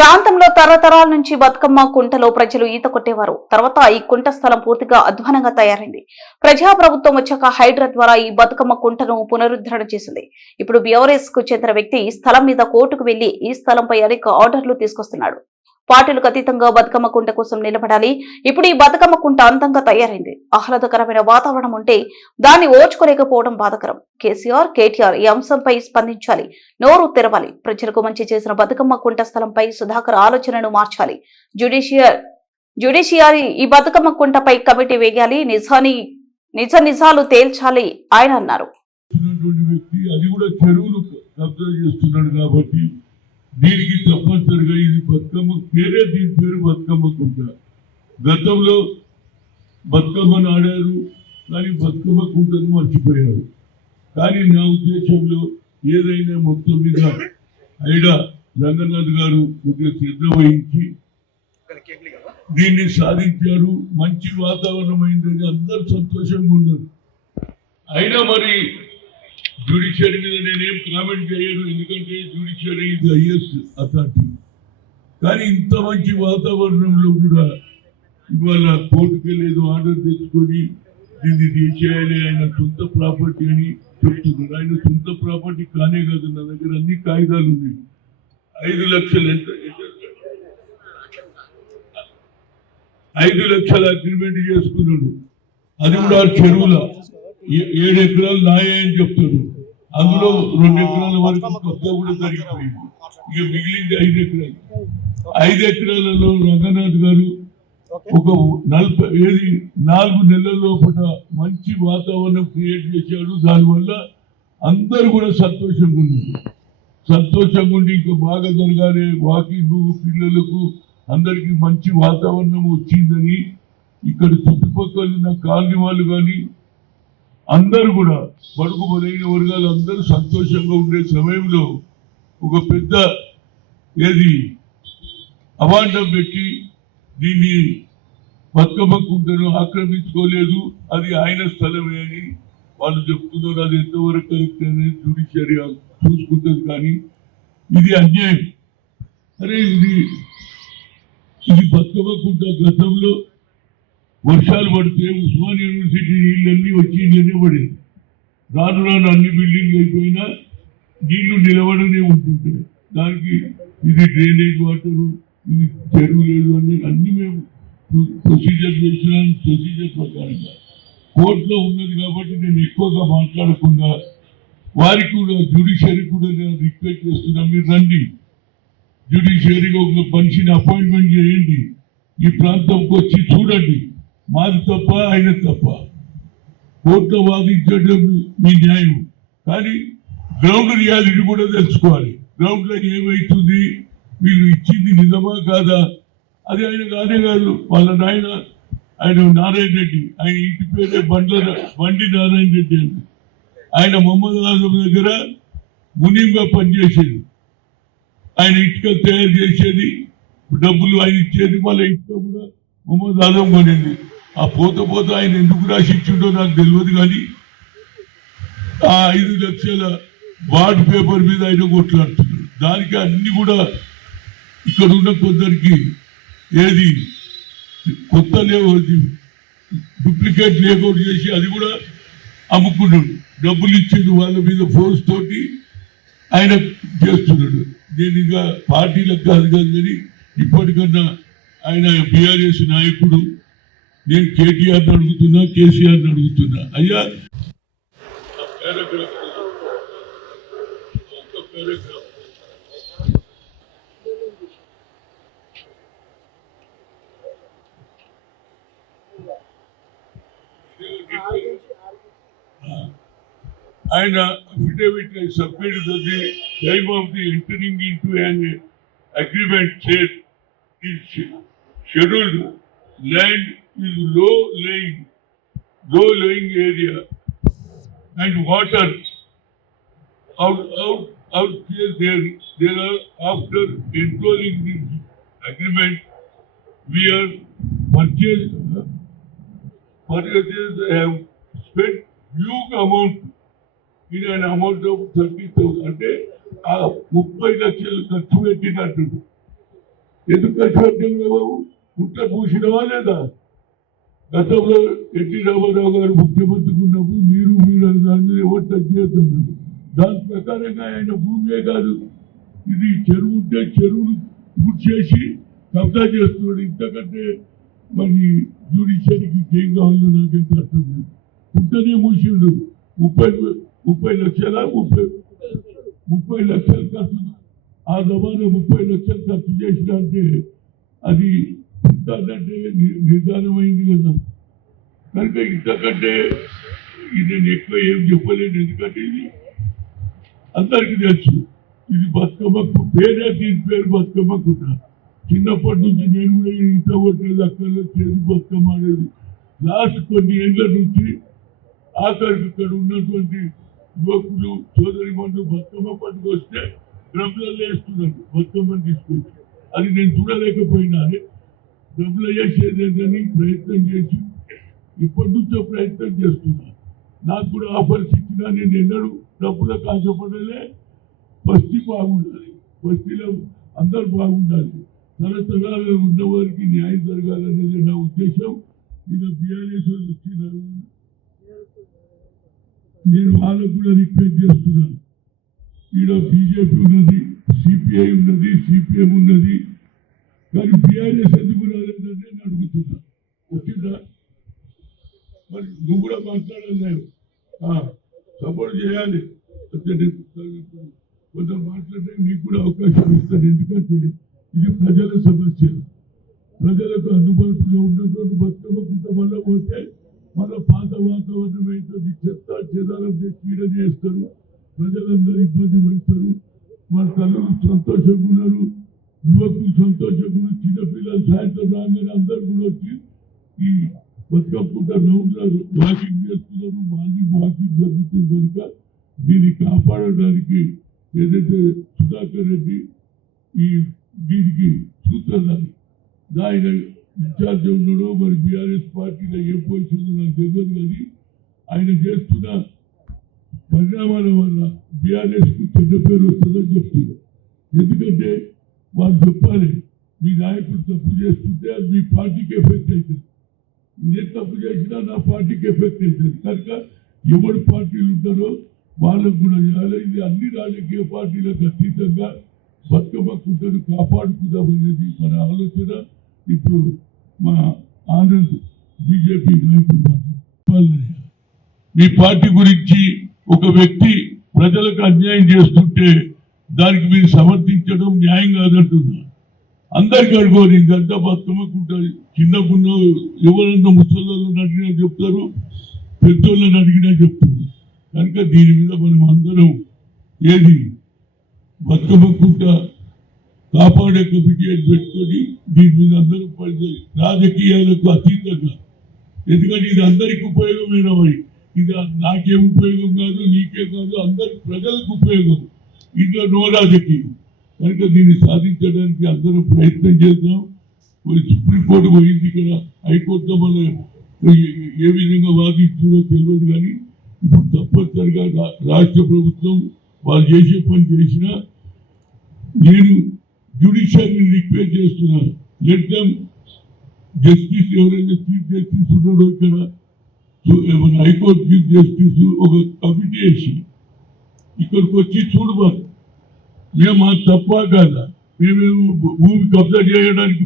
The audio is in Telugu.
ప్రాంతంలో తరతరాల నుంచి బతుకమ్మ కుంటలో ప్రజలు ఈత కొట్టేవారు. తర్వాత ఈ కుంట స్థలం పూర్తిగా అధ్వానంగా తయారైంది. ప్రజాప్రభుత్వం వచ్చాక హైడ్రా ద్వారా ఈ బతుకమ్మ కుంటను పునరుద్ధరణ చేసింది. ఇప్పుడు బీఆర్ఎస్ కు చెందిన వ్యక్తి ఈ స్థలం మీద కోర్టుకు వెళ్లి ఈ స్థలంపై అనేక ఆర్డర్లు తీసుకొస్తున్నాడు. పార్టీలకు అతీతంగా బతుకమ్మ కుంట కోసం నిలబడాలి. ఇప్పుడు ఈ బతుకమ్మ కుంట అందంగా తయారైంది. ఆహ్లాదకరమైన వాతావరణం ఉంటే దాన్ని ఓర్చుకోలేకపోవడం బాధాకరం. కేటీఆర్ ఈ అంశంపై స్పందించాలి, నోరు తెరవాలి. ప్రజలకు మంచి చేసిన బతుకమ్మ కుంట స్థలంపై సుధాకర్ ఆలోచనను మార్చాలి. జ్యుడిషియరీ ఈ బతుకమ్మ కుంటపై కమిటీ వేయాలి, నిజాలు తేల్చాలి ఆయన అన్నారు. దీనికి తప్పనిసరిగా ఇది బతుకమ్మ పేరే, దీని పేరు బతుకమ్మ కుంట. గతంలో బతుకమ్మను ఆడారు, కానీ బతుకమ్మ కుంటను మర్చిపోయారు. కానీ నా ఉద్దేశంలో ఏదైనా మొత్తం మీద ఐడా రంగనాథ్ గారు కొద్దిగా శ్రద్ధ వహించి దీన్ని సాధించారు. మంచి వాతావరణం అయిందని అందరూ సంతోషంగా ఉన్నారు. అయినా మరి జ్యుడిషియరీ మీద నేనేం కామెంట్ చేయను, ఎందుకంటే జ్యుడిషియరీ ఇది హైయెస్ట్ అథారిటీ. కానీ ఇంత మంచి వాతావరణంలో కూడా ఇవాళ కోర్టుకి వెళ్ళేదో ఆర్డర్ తెచ్చుకొని దీన్ని తీసేయాలి, ఆయన సొంత ప్రాపర్టీ అని చెప్తున్నారు. ఆయన సొంత ప్రాపర్టీ కానే కాదు, నా దగ్గర అన్ని కాగితాలు ఉన్నాయి. 5 లక్షలు 5 లక్షల అగ్రిమెంట్ చేసుకున్నాడు. అది కూడా చెరువుల 7 ఎకరాలు నాయే అని చెప్తాడు. అందులో 2 ఎకరాల వరకు కొత్త కూడా జరిగిపోయింది. ఇక మిగిలింది 5 ఎకరాలు. 5 ఎకరాలలో రంగనాథ్ గారు ఒక 4 నెలల లోపల మంచి వాతావరణం క్రియేట్ చేశాడు. దానివల్ల అందరూ కూడా సంతోషంగా ఉన్నారు. సంతోషంగా ఉండి ఇంకా బాగా జరగాలి, వాకింగ్ పిల్లలకు అందరికీ మంచి వాతావరణం వచ్చిందని ఇక్కడ చుట్టుపక్కల ఉన్న కాలనీ వాళ్ళు కానీ అందరూ కూడా బడుగు బలైన వర్గాలు అందరూ సంతోషంగా ఉండే సమయంలో ఒక పెద్ద అవాండం పెట్టి దీన్ని బతుకమ్మ కుంటను ఆక్రమించుకోలేదు, అది ఆయన స్థలమే అని వాళ్ళు చెప్తున్నారు. అది ఎంతవరకు కరెక్ట్ అనేది జ్యుడిషియరీ చూసుకుంటుంది. కానీ ఇది అన్యాయం. అరే ఇది బతుకమ్మ కుంట గతంలో వర్షాలు పడితే ఉస్మానియా యూనివర్సిటీ నీళ్ళన్నీ వచ్చి ఇళ్ళనే పడేది. రాను రాను అన్ని బిల్డింగ్లు అయిపోయినా నీళ్లు నిలబడనే ఉంటుంటాయి. దానికి ఇది డ్రైనేజ్ వాటరు, ఇది చెరువు లేదు అని అన్ని మేము ప్రొసీజర్ చేసినాం. ప్రొసీజర్ ప్రకారంగా కోర్టులో ఉన్నది కాబట్టి నేను ఎక్కువగా మాట్లాడకుండా వారికి కూడా జ్యుడిషియరీ కూడా నేను రిక్వెస్ట్ చేస్తున్నా, మీరు రండి, జ్యుడిషియరీగా ఒక మనిషిని అపాయింట్మెంట్ చేయండి, ఈ ప్రాంతంకి వచ్చి చూడండి. మాది తప్ప ఆయన తప్ప, కోర్టులో వాదించడం మీ న్యాయం, కానీ గ్రౌండ్ రియాలిటీ కూడా తెలుసుకోవాలి. గ్రౌండ్లో ఏమవుతుంది, వీళ్ళు ఇచ్చింది నిజమా కాదా, అది ఆయన కానే కాదు. వాళ్ళ ఆయన నారాయణ రెడ్డి, ఆయన ఇంటి పేరే బండి నారాయణ రెడ్డి అండి. ఆయన మొహమ్మద్ ఆజం దగ్గర మునీంగా పనిచేసేది. ఆయన ఇటుకలు తయారు చేసేది, డబ్బులు ఆయన ఇచ్చేది, మళ్ళీ ఇటుక కూడా మొహమ్మద్ ఆజం కొనేది. ఆ పోత ఆయన ఎందుకు రాసిచ్చిండో నాకు తెలియదు. కానీ ఆ 5 లక్షల బాండ్ పేపర్ మీద ఆయన కొట్లాడుతున్నాడు. దానికి అన్ని కూడా ఇక్కడ ఉన్న కొందరికి కొత్త డూప్లికేట్ లేఅవుట్ చేసి అది కూడా అమ్ముకున్నాడు. డబ్బులు ఇచ్చిండు వాళ్ళ మీద ఫోర్స్ తోటి ఆయన చేస్తున్నాడు. నేను ఇంకా పార్టీలకు కాదు కానీ ఇప్పటికన్నా ఆయన బీఆర్ఎస్ నాయకుడు. నేను కేటీఆర్ని అడుగుతున్నా, కేసీఆర్ని అడుగుతున్నా, అయ్యా ఆయన affidavit I submitted at the time of the entering into an agreement said is scheduled land is low-lying area and water out there are after enclosing this agreement we are purchased have spent huge amount in an amount of 30,000. అంటే 30 లక్షలు ఖర్చు పెట్టినట్టు ఎందుకు ఖర్చు పెట్టావు బాబు? పుట్ట పూసినవా లేదా? గతంలో ఎన్టీ రామారావు గారు ముఖ్యమంత్రి ఉన్నప్పుడు మీరు దాని మీద ఎవరు తగ్గిస్తున్నాడు. దాని ప్రకారంగా ఆయన భూమే కాదు, ఇది చెరువు ఉంటే చెరువును పూర్తి చేసి కబ్జా చేస్తున్నాడు. ఇంతకంటే మరి జ్యుడిషియరీకి ఏం కావాలో నాకైతే అర్థం లేదు. పుట్టనే మూసిండు. 30 లక్షల 30 లక్షలు ఖర్చు, ఆ జమానా 30 లక్షలు ఖర్చు చేసిన అంటే అది పుట్టాలంటే నిర్ధారమైంది కదా. కనుక ఇంతకంటే ఇది నేను ఎక్కువ ఏం చెప్పలేను. ఎందుకంటే ఇది అందరికీ తెలుసు. ఇది బతుకమ్మకు పేరే, దీని పేరు బతుకమ్మకుంట. చిన్నప్పటి నుంచి నేను కూడా ఈత కొట్టేది, అక్కడ చేసి బతుకమ్మ ఆడేది. లాస్ట్ కొన్ని ఏళ్ళ నుంచి ఆఖరికి ఇక్కడ ఉన్నటువంటి యువకులు సోదరి మండలు బతుకమ్మ పండుగ వస్తే డ్రమ్లలో వేస్తున్నారు బతుకమ్మని తీసుకొచ్చి. అది నేను చూడలేకపోయినా డ్రమ్లో వేసేదని ప్రయత్నం చేసి ఇప్పటి నుంచో ప్రయత్నం చేస్తున్నా. నాకు కూడా ఆఫర్స్ ఇచ్చినా నేను ఎన్నడూ డబ్బులకు ఆశపడలే. బస్తీ బాగుండాలి, బస్తీలో అందరూ బాగుండాలి, తరతరాలు ఉన్నవారికి న్యాయం జరగాలనేది నా ఉద్దేశం. ఇది బీఆర్ఎస్ వచ్చినారు, నేను వాళ్ళకు కూడా రిక్వెస్ట్ చేస్తున్నాను. ఈడ బీజేపీ ఉన్నది, సిపిఐ ఉన్నది, సిపిఎం ఉన్నది, కానీ బీఆర్ఎస్ ఎందుకు రాలేదని నేను అడుగుతున్నా. వచ్చిందా? మరి నువ్వు కూడా మాట్లాడాలి, సపోర్ట్ చేయాలి. కొంత మాట్లాడితే నీకు కూడా అవకాశం ఇస్తాను. ఎందుకంటే ఇది ప్రజల సమస్య. ప్రజలకు అందుబాటులో ఉన్నటువంటి బతుకమ్మ కుంట వల్ల పోతే మన పాత వాతావరణం అవుతుంది. చెత్త చెదారం కీడ చేస్తారు, ప్రజలందరూ ఇబ్బంది పడతారు. మన తల్లులు సంతోషంగా ఉన్నారు, యువకులు సంతోషంగా ఉన్నారు, చిన్నపిల్లలు సాయంత్రం రాగానే అందరూ కూడా వచ్చి ఈ బతుకమ్మ కుంట రౌండ్లో వాకింగ్ చేస్తున్నారు. మార్నింగ్ వాకింగ్ జరుగుతుంది. కనుక దీన్ని కాపాడడానికి ఏదైతే సుధాకర్ రెడ్డి ఈ దీనికి సూత్రధారి ఆయన ఇన్ఛార్జ్ ఉన్నాడో, మరి బీఆర్ఎస్ పార్టీలో ఏ పొజిషన్ నాకు తెలియదు, కానీ ఆయన చేస్తున్న పరిణామాల వల్ల బీఆర్ఎస్ కు చెడ్డ పేరు వస్తుందని చెప్తున్నారు. ఎందుకంటే వాళ్ళు చెప్పాలి, మీ నాయకుడు తప్పు చేస్తుంటే అది మీ పార్టీకి ఎఫెక్ట్ అవుతుంది. నేను తప్పు చేసినా నా పార్టీకి ఎఫెక్ట్ అవుతుంది. కనుక ఎవరు పార్టీలు ఉంటారో వాళ్ళకు కూడా చేయాలి. ఇది అన్ని రాజకీయ పార్టీలకు అతీతంగా బతుకమ్మ కుంటను కాపాడుకుందామనేది మన ఆలోచన. ఇప్పుడు మా ఆనంద్ బీజేపీ నాయకుడు మాట్లాడారు. మీ పార్టీ గురించి ఒక వ్యక్తి ప్రజలకు అన్యాయం చేస్తుంటే దానికి మీరు సమర్థించడం న్యాయం కాదంటున్నారు. అందరికీ అడుగుని గంట బతుకమ్మ కుంట చిన్నకున్న ఎవరన్నా ముసళ్ళని అడిగినా చెప్తారు, పెద్దోళ్ళని అడిగినా చెప్తారు. కనుక దీని మీద మనం అందరం ఏది బతుకమ్మ కుంట కాపాడే కమిటీ అని పెట్టుకొని దీని మీద అందరూ పనిచేయాలి, రాజకీయాలకు అతీతంగా. ఎందుకంటే ఇది అందరికి ఉపయోగమైనవి. ఇది నాకేం ఉపయోగం కాదు, నీకే కాదు, అందరికి ప్రజలకు ఉపయోగం. ఇందులో నో రాజకీయం. కనుక దీన్ని సాధించడానికి అందరం ప్రయత్నం చేద్దాం. సుప్రీంకోర్టు పోయింది, ఇక్కడ హైకోర్టులో మన ఏ విధంగా వాదించారో తెలియదు. కానీ ఇప్పుడు తప్పనిసరిగా రాష్ట్ర ప్రభుత్వం వాళ్ళు చేసే పని చేసినా నేను జ్యుడిషియరీని రిక్వెస్ట్ చేస్తున్నాను. లెట్ దెమ్ జస్టిస్ ఎవరైతే చీఫ్ జస్టిస్ ఉన్నాడో ఇక్కడ మన హైకోర్టు చీఫ్ జస్టిస్ ఒక కమిటీ వేసి ఇక్కడికి వచ్చి చూడబారు. మేము తప్ప కాదా, మేమేమో భూమి కబ్జా చేయడానికి